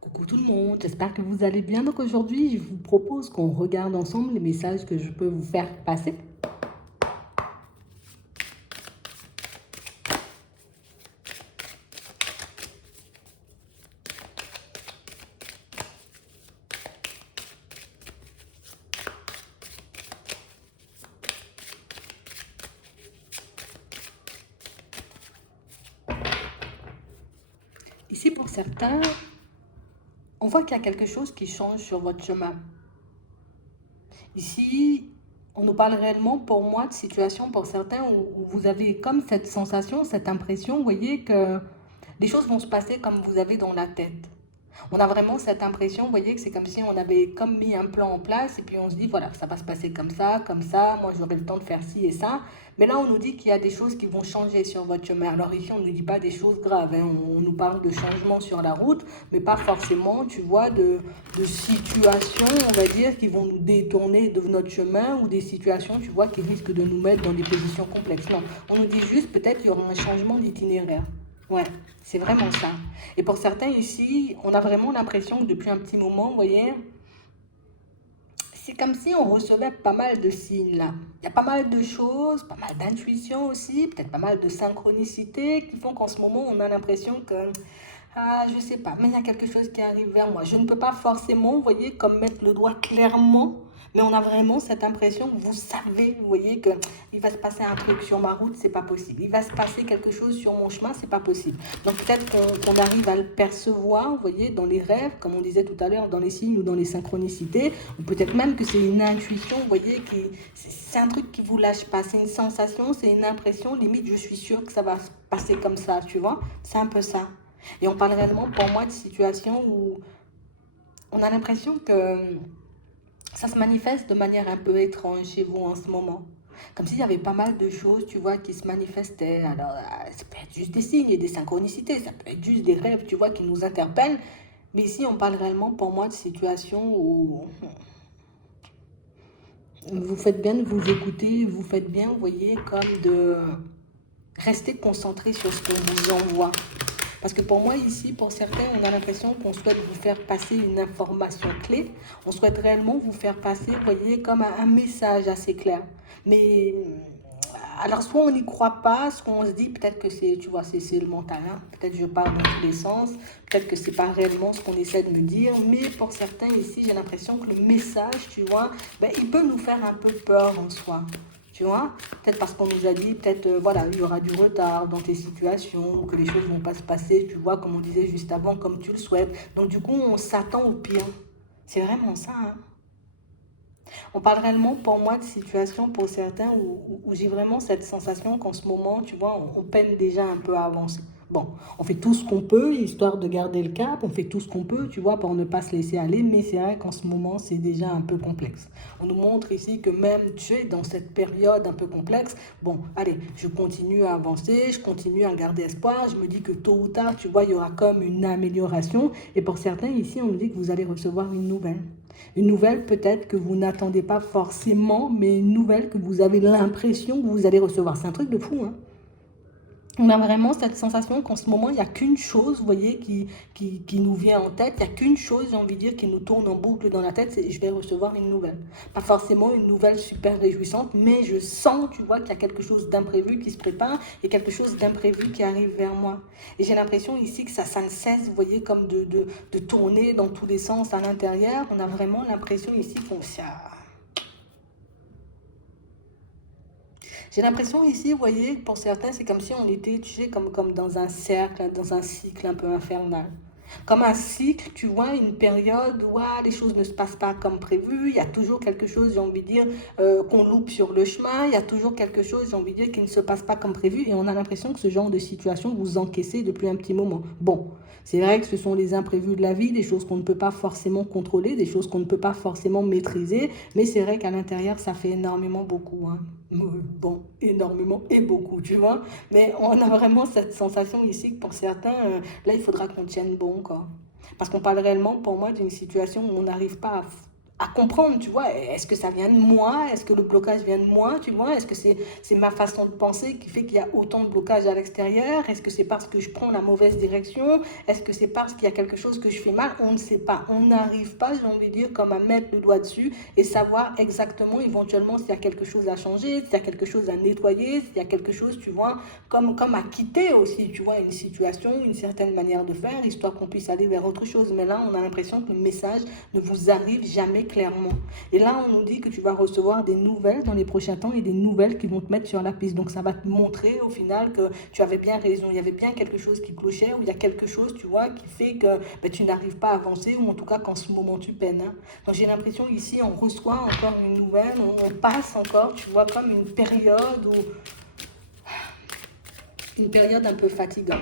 Coucou tout le monde, j'espère que vous allez bien. Donc aujourd'hui, je vous propose qu'on regarde ensemble les messages que je peux vous faire passer. Ici, pour certains, on voit qu'il y a quelque chose qui change sur votre chemin. Ici, on nous parle réellement, pour moi, de situations pour certains où vous avez comme cette sensation, cette impression, vous voyez, que les choses vont se passer comme vous avez dans la tête. On a vraiment cette impression, vous voyez, que c'est comme si on avait comme mis un plan en place et puis on se dit, voilà, ça va se passer comme ça, moi j'aurai le temps de faire ci et ça. Mais là, on nous dit qu'il y a des choses qui vont changer sur votre chemin. Alors ici, on ne nous dit pas des choses graves, hein. On nous parle de changements sur la route, mais pas forcément, tu vois, de situations, on va dire, qui vont nous détourner de notre chemin ou des situations, tu vois, qui risquent de nous mettre dans des positions complexes. Non, on nous dit juste peut-être qu'il y aura un changement d'itinéraire. Ouais, c'est vraiment ça. Et pour certains ici, on a vraiment l'impression que depuis un petit moment, vous voyez, c'est comme si on recevait pas mal de signes là. Il y a pas mal de choses, pas mal d'intuitions aussi, peut-être pas mal de synchronicité qui font qu'en ce moment, on a l'impression que je sais pas, mais il y a quelque chose qui arrive vers moi. Je ne peux pas forcément, vous voyez, comme mettre le doigt clairement, mais on a vraiment cette impression que vous savez, vous voyez, que il va se passer un truc sur ma route, c'est pas possible. Il va se passer quelque chose sur mon chemin, c'est pas possible. Donc peut-être qu'on arrive à le percevoir, vous voyez, dans les rêves, comme on disait tout à l'heure, dans les signes ou dans les synchronicités, ou peut-être même que c'est une intuition, vous voyez, qui c'est un truc qui vous lâche pas, c'est une sensation, c'est une impression, limite je suis sûre que ça va se passer comme ça, tu vois, c'est un peu ça. Et on parle réellement pour moi de situations où on a l'impression que ça se manifeste de manière un peu étrange chez vous en ce moment. Comme s'il y avait pas mal de choses, tu vois, qui se manifestaient. Alors, ça peut être juste des signes et des synchronicités, ça peut être juste des rêves, tu vois, qui nous interpellent. Mais ici, on parle réellement pour moi de situations où vous faites bien de vous écouter, vous faites bien, vous voyez, comme de rester concentré sur ce qu'on vous envoie. Parce que pour moi, ici, pour certains, on a l'impression qu'on souhaite vous faire passer une information clé. On souhaite réellement vous faire passer, vous voyez, comme un message assez clair. Mais alors, soit on n'y croit pas, soit on se dit peut-être que c'est, tu vois, c'est le mental. Hein. Peut-être je parle dans tous les sens. Peut-être que c'est pas réellement ce qu'on essaie de me dire. Mais pour certains ici, j'ai l'impression que le message, tu vois, ben, il peut nous faire un peu peur en soi. Tu vois, peut-être parce qu'on nous a dit, peut-être, voilà, il y aura du retard dans tes situations, que les choses vont pas se passer, tu vois, comme on disait juste avant, comme tu le souhaites. Donc, du coup, on s'attend au pire. C'est vraiment ça, hein. On parle réellement pour moi de situations pour certains où j'ai vraiment cette sensation qu'en ce moment, tu vois, on peine déjà un peu à avancer. Bon, on fait tout ce qu'on peut, histoire de garder le cap, on fait tout ce qu'on peut, tu vois, pour ne pas se laisser aller, mais c'est vrai qu'en ce moment, c'est déjà un peu complexe. On nous montre ici que même, tu es dans cette période un peu complexe, bon, allez, je continue à avancer, je continue à garder espoir, je me dis que tôt ou tard, tu vois, il y aura comme une amélioration, et pour certains, ici, on nous dit que vous allez recevoir une nouvelle. Une nouvelle peut-être que vous n'attendez pas forcément, mais une nouvelle que vous avez l'impression que vous allez recevoir. C'est un truc de fou, hein. On a vraiment cette sensation qu'en ce moment, il n'y a qu'une chose, vous voyez, qui nous vient en tête. Il n'y a qu'une chose, j'ai envie de dire, qui nous tourne en boucle dans la tête, c'est je vais recevoir une nouvelle. Pas forcément une nouvelle super réjouissante, mais je sens, tu vois, qu'il y a quelque chose d'imprévu qui se prépare et quelque chose d'imprévu qui arrive vers moi. Et j'ai l'impression ici que ça ne cesse, vous voyez, comme de tourner dans tous les sens à l'intérieur. On a vraiment l'impression ici qu'on s'y a. J'ai l'impression ici, vous voyez, pour certains, c'est comme si on était, tu sais, comme dans un cercle, dans un cycle un peu infernal. Comme un cycle, tu vois, une période où les choses ne se passent pas comme prévu, il y a toujours quelque chose, j'ai envie de dire, qu'on loupe sur le chemin, il y a toujours quelque chose, j'ai envie de dire, qui ne se passe pas comme prévu, et on a l'impression que ce genre de situation, vous encaissez depuis un petit moment. Bon, c'est vrai que ce sont les imprévus de la vie, des choses qu'on ne peut pas forcément contrôler, des choses qu'on ne peut pas forcément maîtriser, mais c'est vrai qu'à l'intérieur, ça fait énormément beaucoup, hein. Bon, énormément et beaucoup, tu vois. Mais on a vraiment cette sensation ici que pour certains, là, il faudra qu'on tienne bon, quoi. Parce qu'on parle réellement, pour moi, d'une situation où on n'arrive pas à comprendre, tu vois, est-ce que ça vient de moi? Est-ce que le blocage vient de moi, tu vois? Est-ce que c'est ma façon de penser qui fait qu'il y a autant de blocage à l'extérieur? Est-ce que c'est parce que je prends la mauvaise direction? Est-ce que c'est parce qu'il y a quelque chose que je fais mal? On ne sait pas. On n'arrive pas, j'ai envie de dire, comme à mettre le doigt dessus et savoir exactement, éventuellement, s'il y a quelque chose à changer, s'il y a quelque chose à nettoyer, s'il y a quelque chose, tu vois, comme à quitter aussi, tu vois, une situation, une certaine manière de faire, histoire qu'on puisse aller vers autre chose. Mais là, on a l'impression que le message ne vous arrive jamais clairement. Et là, on nous dit que tu vas recevoir des nouvelles dans les prochains temps et des nouvelles qui vont te mettre sur la piste. Donc, ça va te montrer au final que tu avais bien raison. Il y avait bien quelque chose qui clochait ou il y a quelque chose, tu vois, qui fait que ben, tu n'arrives pas à avancer ou en tout cas qu'en ce moment, tu peines. Hein. Donc, j'ai l'impression ici, on reçoit encore une nouvelle, on passe encore, tu vois, comme une période un peu fatigante.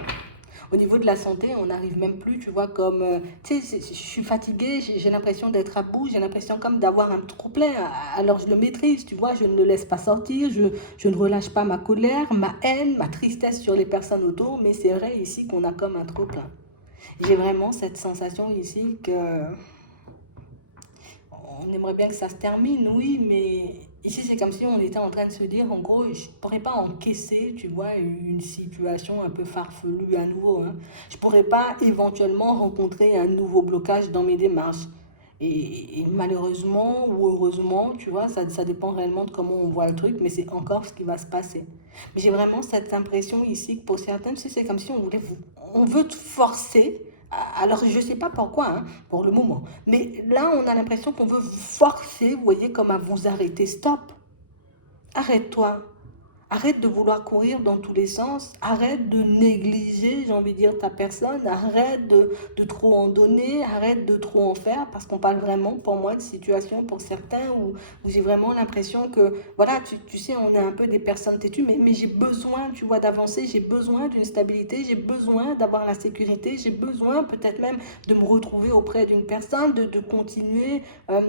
Au niveau de la santé, on n'arrive même plus, tu vois, comme, tu sais, je suis fatiguée, j'ai l'impression d'être à bout, j'ai l'impression comme d'avoir un trop-plein, alors je le maîtrise, tu vois, je ne le laisse pas sortir, je ne relâche pas ma colère, ma haine, ma tristesse sur les personnes autour, mais c'est vrai ici qu'on a comme un trop-plein. J'ai vraiment cette sensation ici que on aimerait bien que ça se termine, oui, mais ici c'est comme si on était en train de se dire, en gros, je ne pourrais pas encaisser, tu vois, une situation un peu farfelue à nouveau. Hein. Je ne pourrais pas éventuellement rencontrer un nouveau blocage dans mes démarches. Et malheureusement ou heureusement, tu vois, ça dépend réellement de comment on voit le truc, mais c'est encore ce qui va se passer. Mais j'ai vraiment cette impression ici que pour certains, tu sais, c'est comme si on veut te forcer. Alors, je ne sais pas pourquoi, hein, pour le moment. Mais là, on a l'impression qu'on veut vous forcer, vous voyez, comme à vous arrêter. Stop. Arrête-toi. Arrête de vouloir courir dans tous les sens. Arrête de négliger, j'ai envie de dire, ta personne. Arrête de trop en donner. Arrête de trop en faire. Parce qu'on parle vraiment, pour moi, de situations pour certains où j'ai vraiment l'impression que, voilà, tu sais, on est un peu des personnes têtues, mais j'ai besoin, tu vois, d'avancer. J'ai besoin d'une stabilité. J'ai besoin d'avoir la sécurité. J'ai besoin peut-être même de me retrouver auprès d'une personne, de continuer,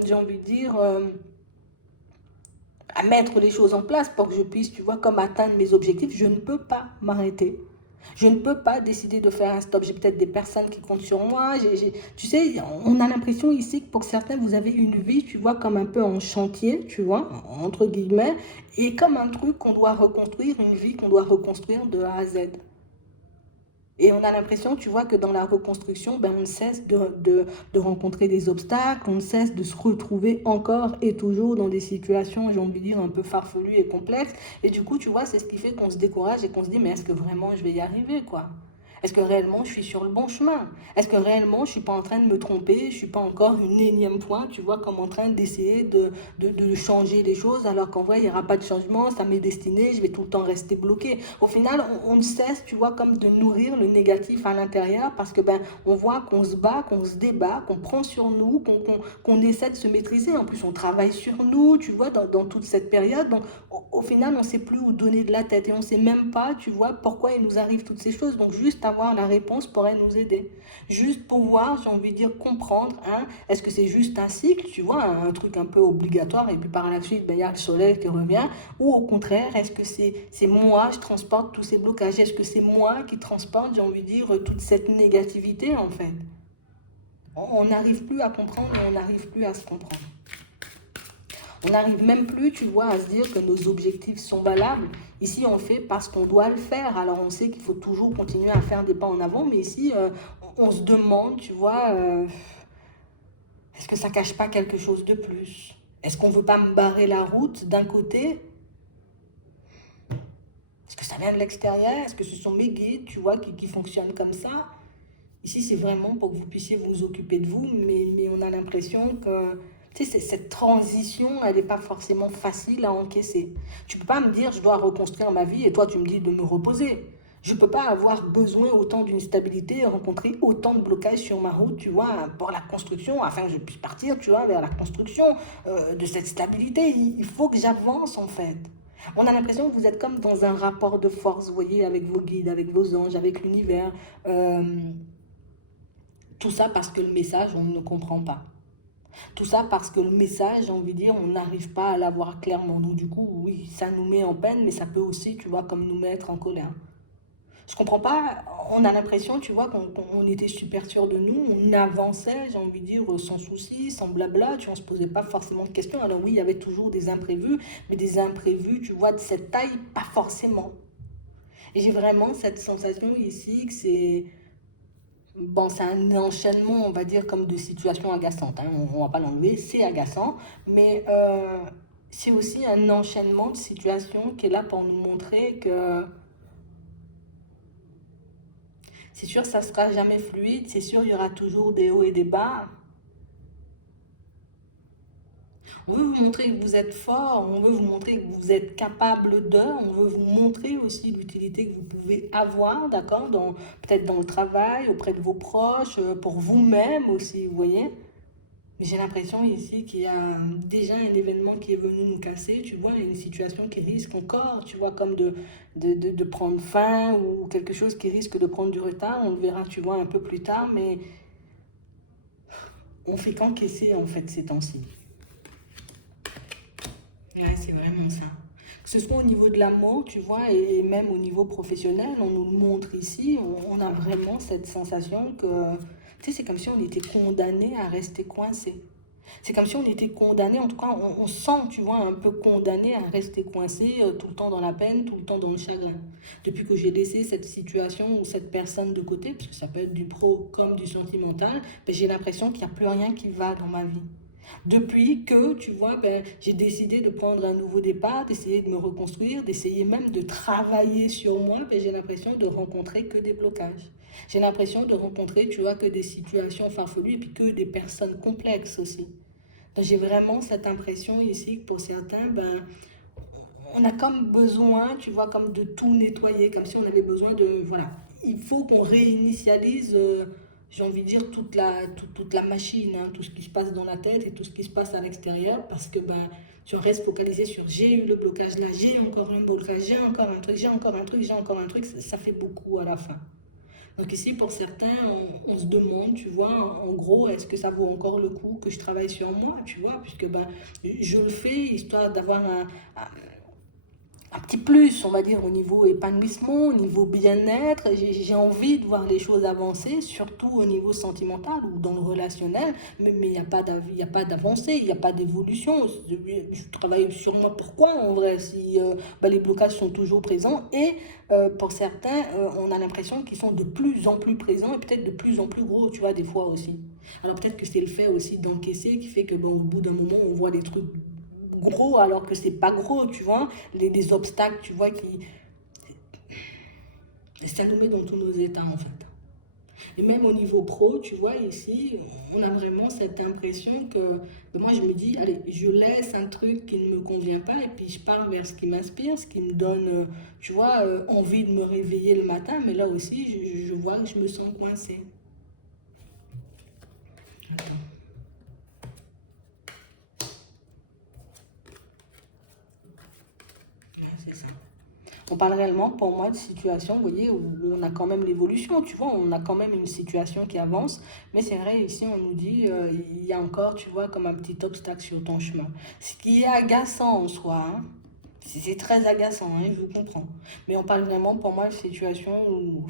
j'ai envie de dire... à mettre les choses en place pour que je puisse, tu vois, comme atteindre mes objectifs, je ne peux pas m'arrêter. Je ne peux pas décider de faire un stop. J'ai peut-être des personnes qui comptent sur moi. Tu sais, on a l'impression ici que pour certains, vous avez une vie, tu vois, comme un peu en chantier, tu vois, entre guillemets, et comme un truc qu'on doit reconstruire, une vie qu'on doit reconstruire de A à Z. Et on a l'impression, tu vois, que dans la reconstruction, ben, on ne cesse de rencontrer des obstacles, on ne cesse de se retrouver encore et toujours dans des situations, j'ai envie de dire, un peu farfelues et complexes. Et du coup, tu vois, c'est ce qui fait qu'on se décourage et qu'on se dit, mais est-ce que vraiment je vais y arriver, quoi? Est-ce que réellement je suis sur le bon chemin? Est-ce que réellement je ne suis pas en train de me tromper? Je ne suis pas encore une énième fois, tu vois, comme en train d'essayer de changer les choses alors qu'en vrai il n'y aura pas de changement, ça m'est destiné, je vais tout le temps rester bloqué. Au final, on ne cesse, tu vois, comme de nourrir le négatif à l'intérieur parce que ben on voit qu'on se bat, qu'on se débat, qu'on prend sur nous, qu'on essaie de se maîtriser. En plus, on travaille sur nous, tu vois, dans toute cette période. Donc, au final, on ne sait plus où donner de la tête et on ne sait même pas, tu vois, pourquoi il nous arrive toutes ces choses. Donc, juste avoir la réponse pourrait nous aider. Juste pouvoir, j'ai envie de dire, comprendre, hein, est-ce que c'est juste un cycle, tu vois, un truc un peu obligatoire et puis par la suite, ben, il y a le soleil qui revient, ou au contraire, est-ce que c'est moi, je transporte tous ces blocages, est-ce que c'est moi qui transporte, j'ai envie de dire, toute cette négativité en fait. On n'arrive plus à comprendre, on n'arrive plus à se comprendre. On n'arrive même plus, tu vois, à se dire que nos objectifs sont valables. Ici, on fait parce qu'on doit le faire. Alors, on sait qu'il faut toujours continuer à faire des pas en avant, mais ici, on se demande, tu vois, est-ce que ça cache pas quelque chose de plus? Est-ce qu'on ne veut pas me barrer la route d'un côté? Est-ce que ça vient de l'extérieur? Est-ce que ce sont mes guides, tu vois, qui fonctionnent comme ça? Ici, c'est vraiment pour que vous puissiez vous occuper de vous, mais on a l'impression que tu sais, cette transition, elle n'est pas forcément facile à encaisser. Tu ne peux pas me dire, je dois reconstruire ma vie, et toi, tu me dis de me reposer. Je ne peux pas avoir besoin autant d'une stabilité, rencontrer autant de blocages sur ma route, tu vois, pour la construction, afin que je puisse partir, tu vois, vers la construction de cette stabilité. Il faut que j'avance, en fait. On a l'impression que vous êtes comme dans un rapport de force, vous voyez, avec vos guides, avec vos anges, avec l'univers. Euh, tout ça parce que le message, on ne comprend pas. Tout ça parce que le message, j'ai envie de dire, on n'arrive pas à l'avoir clairement. Donc du coup, oui, ça nous met en peine, mais ça peut aussi, tu vois, comme nous mettre en colère. Je comprends pas, on a l'impression, tu vois, qu'on était super sûr de nous, on avançait, j'ai envie de dire, sans souci, sans blabla, tu vois, on se posait pas forcément de questions. Alors oui, il y avait toujours des imprévus, mais des imprévus, tu vois, de cette taille, pas forcément. Et j'ai vraiment cette sensation ici que c'est, bon, c'est un enchaînement, on va dire, comme de situations agaçantes, hein, on va pas l'enlever, c'est agaçant, mais c'est aussi un enchaînement de situations qui est là pour nous montrer que c'est sûr, ça sera jamais fluide, c'est sûr, il y aura toujours des hauts et des bas. On veut vous montrer que vous êtes fort, on veut vous montrer que vous êtes capable de, on veut vous montrer aussi l'utilité que vous pouvez avoir, d'accord, peut-être dans le travail, auprès de vos proches, pour vous-même aussi, vous voyez. Mais j'ai l'impression ici qu'il y a déjà un événement qui est venu nous casser, tu vois, une situation qui risque encore, tu vois, comme de prendre fin ou quelque chose qui risque de prendre du retard. On le verra, tu vois, un peu plus tard, mais on fait qu'encaisser en fait ces temps-ci. Ouais, c'est vraiment ça. Que ce soit au niveau de l'amour, tu vois, et même au niveau professionnel, on nous le montre ici, on a vraiment cette sensation que, tu sais, c'est comme si on était condamné à rester coincé. C'est comme si on était condamné, en tout cas, on sent, tu vois, un peu condamné à rester coincé tout le temps dans la peine, tout le temps dans le chagrin. Depuis que j'ai laissé cette situation ou cette personne de côté, parce que ça peut être du pro comme du sentimental, ben, j'ai l'impression qu'il n'y a plus rien qui va dans ma vie. Depuis que, tu vois, ben, j'ai décidé de prendre un nouveau départ, d'essayer de me reconstruire, d'essayer même de travailler sur moi, ben, j'ai l'impression de rencontrer que des blocages. J'ai l'impression de rencontrer, tu vois, que des situations farfelues et puis que des personnes complexes aussi. Donc j'ai vraiment cette impression ici que pour certains, ben, on a comme besoin, tu vois, comme de tout nettoyer, comme si on avait besoin de, voilà, il faut qu'on réinitialise, j'ai envie de dire, toute la machine, hein, tout ce qui se passe dans la tête et tout ce qui se passe à l'extérieur, parce que ben, tu restes focalisé sur j'ai eu le blocage là, j'ai encore un blocage, j'ai encore un truc, j'ai encore un truc, j'ai encore un truc, ça fait beaucoup à la fin. Donc ici, pour certains, on se demande, tu vois, en gros, est-ce que ça vaut encore le coup que je travaille sur moi, tu vois, puisque ben, je le fais histoire d'avoir un petit plus, on va dire, au niveau épanouissement, au niveau bien-être. J'ai envie de voir les choses avancer, surtout au niveau sentimental ou dans le relationnel, mais il n'y a pas d'avancée, il n'y a pas d'évolution. Je travaille sur moi. Pourquoi, en vrai, si bah, les blocages sont toujours présents et pour certains, on a l'impression qu'ils sont de plus en plus présents et peut-être de plus en plus gros, tu vois, des fois aussi. Alors peut-être que c'est le fait aussi d'encaisser qui fait que bon, au bout d'un moment, on voit des trucs gros alors que c'est pas gros, tu vois, les obstacles, tu vois, qui ça nous met dans tous nos états en fait. Et même au niveau pro, tu vois, ici, on a vraiment cette impression que ben moi je me dis, allez, je laisse un truc qui ne me convient pas et puis je pars vers ce qui m'inspire, ce qui me donne, tu vois, envie de me réveiller le matin, mais là aussi, je vois que je me sens coincée. Ouais, c'est ça. On parle réellement pour moi de situation, vous voyez, où on a quand même l'évolution, tu vois, on a quand même une situation qui avance, mais c'est vrai, ici on nous dit, il y a encore, tu vois, comme un petit obstacle sur ton chemin. Ce qui est agaçant en soi, hein. C'est très agaçant, hein, je vous comprends. Mais on parle vraiment pour moi de situation où,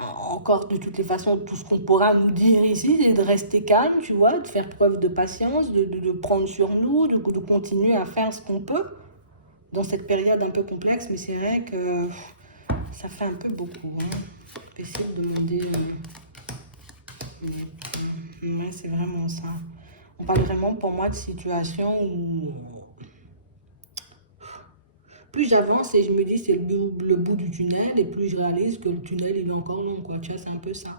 encore de toutes les façons, tout ce qu'on pourra nous dire ici, c'est de rester calme, tu vois, de faire preuve de patience, de prendre sur nous, de continuer à faire ce qu'on peut dans cette période un peu complexe, mais c'est vrai que ça fait un peu beaucoup. Hein. Essayer de demander. Ouais, c'est vraiment ça. On parle vraiment pour moi de situation où plus j'avance et je me dis c'est le bout du tunnel, et plus je réalise que le tunnel il est encore long, quoi. Tu vois, c'est un peu ça.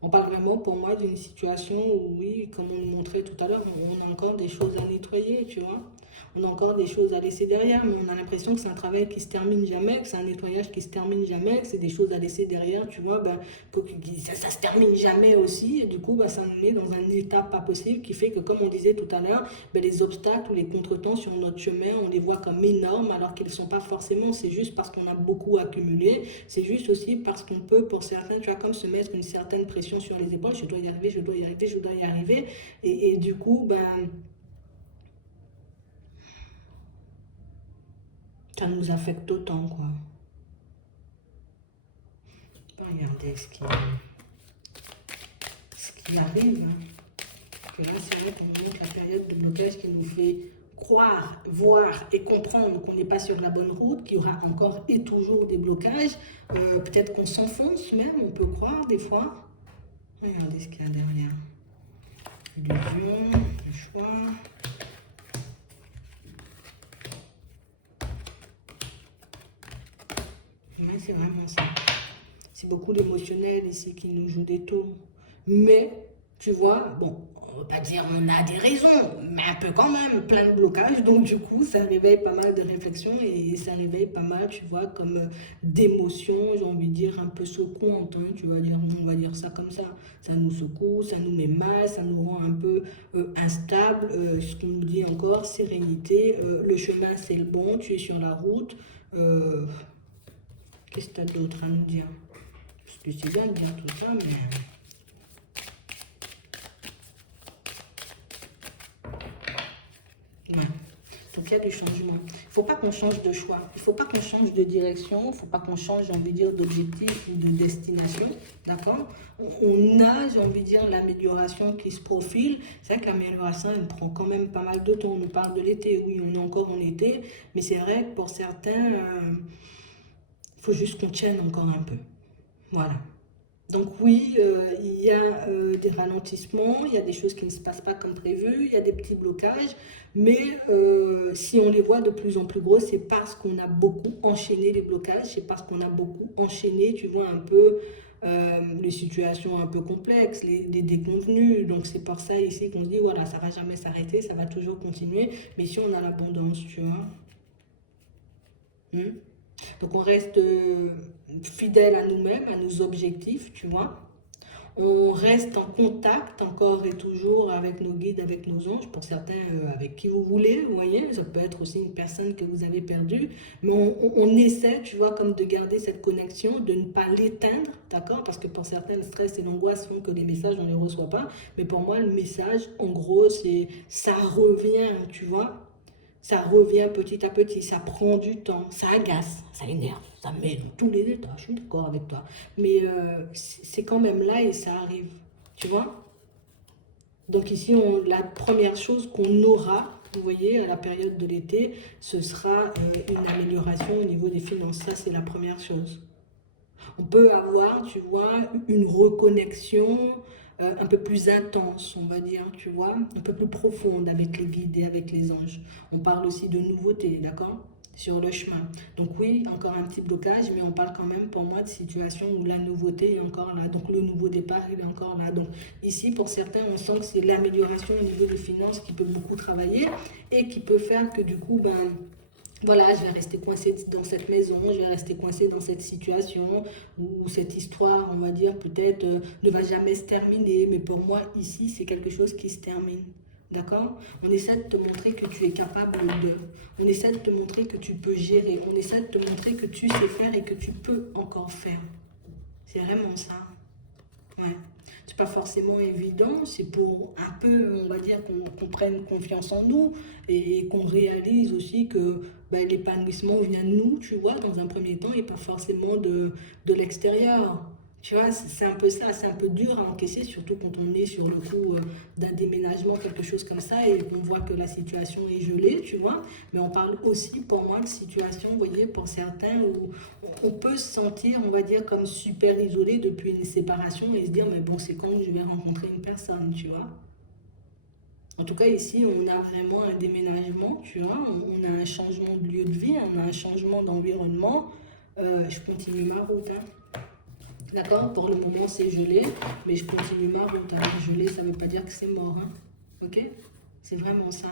On parle vraiment pour moi d'une situation où, oui, comme on le montrait tout à l'heure, on a encore des choses à nettoyer, tu vois. On a encore des choses à laisser derrière, mais on a l'impression que c'est un travail qui se termine jamais, que c'est un nettoyage qui se termine jamais, que c'est des choses à laisser derrière, tu vois, ben, ça se termine jamais aussi, et du coup, ben, ça nous met dans un état pas possible qui fait que, comme on disait tout à l'heure, ben, les obstacles ou les contretemps sur notre chemin, on les voit comme énormes, alors qu'ils ne sont pas forcément, c'est juste parce qu'on a beaucoup accumulé, c'est juste aussi parce qu'on peut, pour certains, tu vois, comme se mettre une certaine pression sur les épaules, je dois y arriver, je dois y arriver, je dois y arriver, et du coup, ben, ça nous affecte autant, quoi. Regardez ce qui arrive. Hein. Que là, c'est vrai qu'on montre la période de blocage qui nous fait croire, voir et comprendre qu'on n'est pas sur la bonne route, qu'il y aura encore et toujours des blocages. Peut-être qu'on s'enfonce même, on peut croire des fois. Regardez ce qu'il y a derrière. Illusion, le choix. Ouais, c'est vraiment ça. C'est beaucoup l'émotionnel ici qui nous joue des tours. Mais, tu vois, bon, on va pas dire on a des raisons, mais un peu quand même, plein de blocages. Donc, du coup, ça réveille pas mal de réflexions et ça réveille pas mal, tu vois, comme d'émotions, j'ai envie de dire, un peu secouantes. Hein, on va dire ça comme ça. Ça nous secoue, ça nous met mal, ça nous rend un peu instable. Ce qu'on nous dit encore, sérénité, le chemin c'est le bon, tu es sur la route. Qu'est-ce que tu as d'autre à nous dire? Parce que c'est bien de dire tout ça, mais... Ouais. Donc il y a du changement. Il ne faut pas qu'on change de choix. Il ne faut pas qu'on change de direction. Il ne faut pas qu'on change, j'ai envie de dire, d'objectif ou de destination. D'accord? On a, j'ai envie de dire, l'amélioration qui se profile. C'est vrai que l'amélioration, elle prend quand même pas mal de temps. On nous parle de l'été. Oui, on est encore en été. Mais c'est vrai que pour certains, il faut juste qu'on tienne encore un peu. Voilà. Donc oui, il y a des ralentissements, il y a des choses qui ne se passent pas comme prévu, il y a des petits blocages, mais si on les voit de plus en plus gros, c'est parce qu'on a beaucoup enchaîné les blocages, c'est parce qu'on a beaucoup enchaîné, tu vois, un peu les situations un peu complexes, les déconvenus. Donc c'est pour ça ici qu'on se dit, voilà, ça ne va jamais s'arrêter, ça va toujours continuer, mais si on a l'abondance, tu vois. Donc on reste fidèle à nous-mêmes, à nos objectifs, tu vois. On reste en contact encore et toujours avec nos guides, avec nos anges, pour certains avec qui vous voulez, vous voyez, ça peut être aussi une personne que vous avez perdue, mais on essaie, tu vois, comme de garder cette connexion, de ne pas l'éteindre, d'accord? Parce que pour certains, le stress et l'angoisse font que les messages, on ne les reçoit pas, mais pour moi, le message, en gros, c'est ça revient, tu vois. Ça revient petit à petit, ça prend du temps, ça agace, ça énerve, ça met dans tous les états, je suis d'accord avec toi. Mais c'est quand même là et ça arrive, tu vois. Donc ici, la première chose qu'on aura, vous voyez, à la période de l'été, ce sera une amélioration au niveau des finances. Ça, c'est la première chose. On peut avoir, tu vois, une reconnexion un peu plus intense, on va dire, tu vois, un peu plus profonde avec les guides et avec les anges. On parle aussi de nouveautés, d'accord, sur le chemin. Donc oui, encore un petit blocage, mais on parle quand même pour moi de situation où la nouveauté est encore là. Donc le nouveau départ, il est encore là. Donc ici, pour certains, on sent que c'est l'amélioration au niveau des finances qui peut beaucoup travailler et qui peut faire que du coup, ben, voilà, je vais rester coincée dans cette maison, je vais rester coincée dans cette situation, où cette histoire, on va dire, peut-être ne va jamais se terminer. Mais pour moi, ici, c'est quelque chose qui se termine. D'accord? On essaie de te montrer que tu es capable de. On essaie de te montrer que tu peux gérer. On essaie de te montrer que tu sais faire et que tu peux encore faire. C'est vraiment ça. Ouais. C'est pas forcément évident, c'est pour un peu, on va dire, qu'on prenne confiance en nous et qu'on réalise aussi que ben, l'épanouissement vient de nous, tu vois, dans un premier temps, et pas forcément de l'extérieur. Tu vois, c'est un peu ça, c'est un peu dur à encaisser, surtout quand on est sur le coup d'un déménagement, quelque chose comme ça, et qu'on voit que la situation est gelée, tu vois. Mais on parle aussi, pour moi, de situation, vous voyez, pour certains, où on peut se sentir, on va dire, comme super isolé depuis une séparation et se dire, mais bon, c'est quand je vais rencontrer une personne, tu vois. En tout cas, ici, on a vraiment un déménagement, tu vois, on a un changement de lieu de vie, on a un changement d'environnement. Je continue ma route, hein. D'accord? Pour le moment, c'est gelé, mais je continue ma route. Alors, gelé, ça ne veut pas dire que c'est mort, hein. Ok? C'est vraiment ça.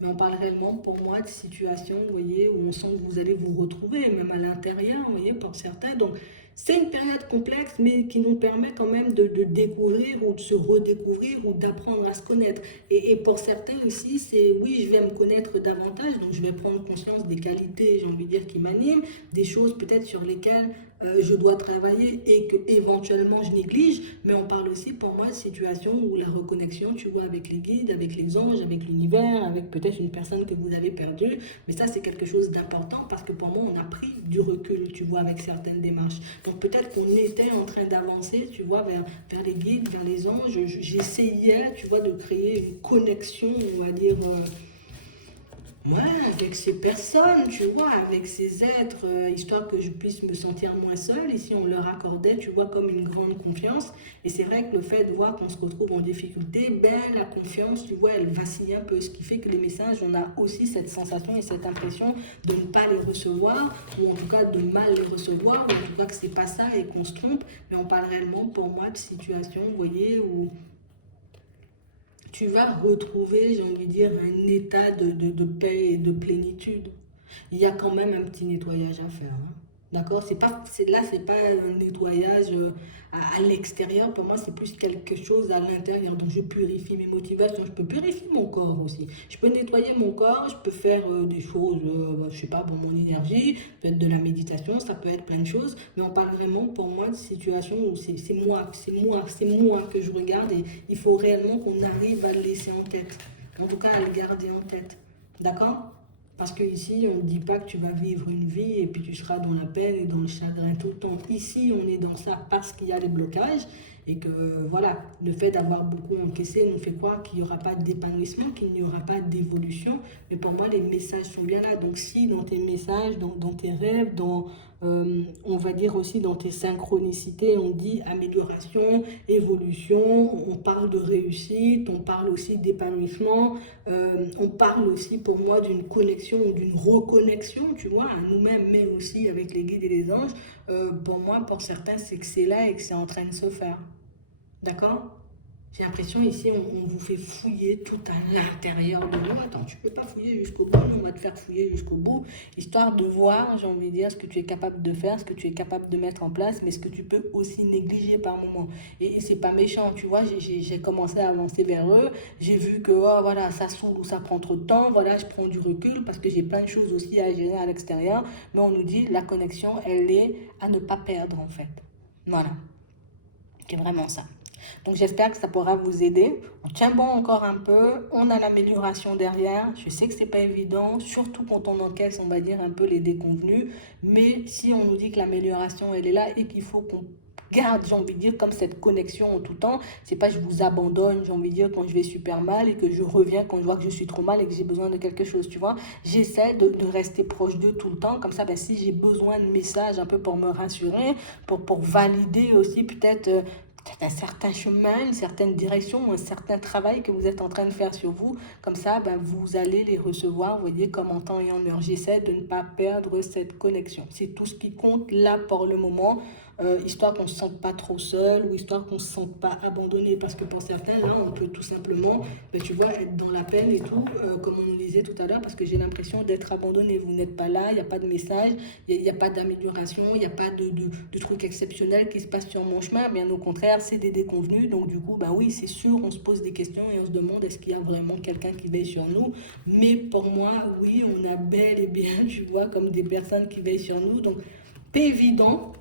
Mais on parle réellement, pour moi, de situations, vous voyez, où on sent que vous allez vous retrouver, même à l'intérieur, vous voyez, pour certains. Donc, c'est une période complexe, mais qui nous permet quand même de découvrir ou de se redécouvrir ou d'apprendre à se connaître. Et pour certains aussi, c'est, oui, je vais me connaître davantage, donc je vais prendre conscience des qualités, j'ai envie de dire, qui m'animent, des choses peut-être sur lesquelles je dois travailler et que éventuellement je néglige, mais on parle aussi pour moi de situations où la reconnexion, tu vois, avec les guides, avec les anges, avec l'univers, avec peut-être une personne que vous avez perdue, mais ça c'est quelque chose d'important parce que pour moi on a pris du recul, tu vois, avec certaines démarches. Donc peut-être qu'on était en train d'avancer, tu vois, vers les guides, vers les anges, j'essayais, tu vois, de créer une connexion, on va dire... Ouais, avec ces personnes, tu vois, avec ces êtres, histoire que je puisse me sentir moins seule. Ici, on leur accordait, tu vois, comme une grande confiance. Et c'est vrai que le fait de voir qu'on se retrouve en difficulté, ben, la confiance, tu vois, elle vacille un peu. Ce qui fait que les messages, on a aussi cette sensation et cette impression de ne pas les recevoir, ou en tout cas de mal les recevoir, ou en tout cas que c'est pas ça et qu'on se trompe. Mais on parle réellement, pour moi, de situations, vous voyez, où tu vas retrouver, j'ai envie de dire, un état de paix et de plénitude. Il y a quand même un petit nettoyage à faire, hein. D'accord? Là, c'est pas un nettoyage à l'extérieur. Pour moi, c'est plus quelque chose à l'intérieur. Donc, je purifie mes motivations. Je peux purifier mon corps aussi. Je peux nettoyer mon corps. Je peux faire des choses, je sais pas, pour mon énergie. Ça peut être de la méditation. Ça peut être plein de choses. Mais on parle vraiment, pour moi, de situations où c'est moi que je regarde. Et il faut réellement qu'on arrive à le laisser en tête. En tout cas, à le garder en tête. D'accord? Parce qu'ici, on ne dit pas que tu vas vivre une vie et puis tu seras dans la peine et dans le chagrin tout le temps. Ici, on est dans ça parce qu'il y a des blocages et que, voilà, le fait d'avoir beaucoup encaissé nous fait croire qu'il n'y aura pas d'épanouissement, qu'il n'y aura pas d'évolution. Mais pour moi, les messages sont bien là. Donc, si dans tes messages, dans tes rêves, on va dire aussi dans tes synchronicités, on dit amélioration, évolution, on parle de réussite, on parle aussi d'épanouissement, on parle aussi pour moi d'une connexion ou d'une reconnexion, tu vois, à nous-mêmes, mais aussi avec les guides et les anges. Pour moi, pour certains, c'est que c'est là et que c'est en train de se faire. D'accord? J'ai l'impression ici, on vous fait fouiller tout à l'intérieur de vous. Attends, tu peux pas fouiller jusqu'au bout, on va te faire fouiller jusqu'au bout, histoire de voir, j'ai envie de dire, ce que tu es capable de faire, ce que tu es capable de mettre en place, mais ce que tu peux aussi négliger par moment. Et c'est pas méchant, tu vois, j'ai commencé à avancer vers eux, j'ai vu que, oh, voilà, ça saoule ou ça prend trop de temps, voilà, je prends du recul parce que j'ai plein de choses aussi à gérer à l'extérieur, mais on nous dit, la connexion, elle est à ne pas perdre, en fait. Voilà, c'est vraiment ça. Donc j'espère que ça pourra vous aider. On tient bon encore un peu, on a l'amélioration derrière. Je sais que c'est pas évident, surtout quand on encaisse, on va dire, un peu les déconvenus. Mais si on nous dit que l'amélioration, elle est là et qu'il faut qu'on garde, j'ai envie de dire, comme cette connexion en tout temps. C'est pas je vous abandonne, j'ai envie de dire, quand je vais super mal et que je reviens quand je vois que je suis trop mal et que j'ai besoin de quelque chose, tu vois. J'essaie de rester proche d'eux tout le temps. Comme ça, ben, si j'ai besoin de messages un peu pour me rassurer, pour valider aussi peut-être un certain chemin, une certaine direction, un certain travail que vous êtes en train de faire sur vous. Comme ça, ben, vous allez les recevoir, vous voyez, comme en temps et en heure. J'essaie de ne pas perdre cette connexion. C'est tout ce qui compte là pour le moment, histoire qu'on ne se sente pas trop seul ou histoire qu'on ne se sente pas abandonné. Parce que pour certains, là, on peut tout simplement, ben, tu vois, être dans la peine et tout, comme on le disait tout à l'heure, parce que j'ai l'impression d'être abandonné. Vous n'êtes pas là, il n'y a pas de message, il n'y a pas d'amélioration, il n'y a pas de truc exceptionnel qui se passe sur mon chemin. Bien au contraire, c'est des déconvenus. Donc du coup, ben oui, c'est sûr, on se pose des questions et on se demande est-ce qu'il y a vraiment quelqu'un qui veille sur nous. Mais pour moi, oui, on a bel et bien, tu vois, comme des personnes qui veillent sur nous. Donc, pas évident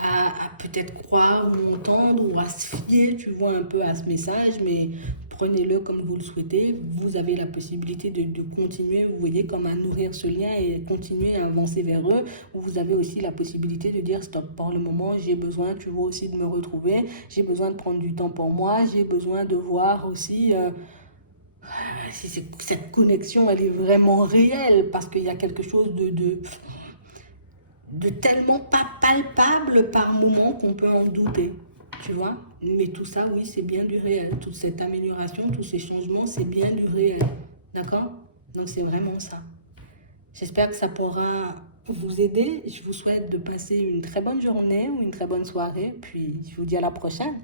à peut-être croire ou entendre ou à se fier, tu vois, un peu à ce message, mais prenez-le comme vous le souhaitez. Vous avez la possibilité de continuer, vous voyez, comme à nourrir ce lien et continuer à avancer vers eux. Vous avez aussi la possibilité de dire stop, pour le moment, j'ai besoin, tu vois, aussi de me retrouver. J'ai besoin de prendre du temps pour moi. J'ai besoin de voir aussi si cette connexion, elle est vraiment réelle parce qu'il y a quelque chose de tellement pas palpable par moment qu'on peut en douter, tu vois. Mais tout ça, oui, c'est bien du réel. Toute cette amélioration, tous ces changements, c'est bien du réel. D'accord? Donc c'est vraiment ça. J'espère que ça pourra vous aider. Je vous souhaite de passer une très bonne journée ou une très bonne soirée. Puis je vous dis à la prochaine.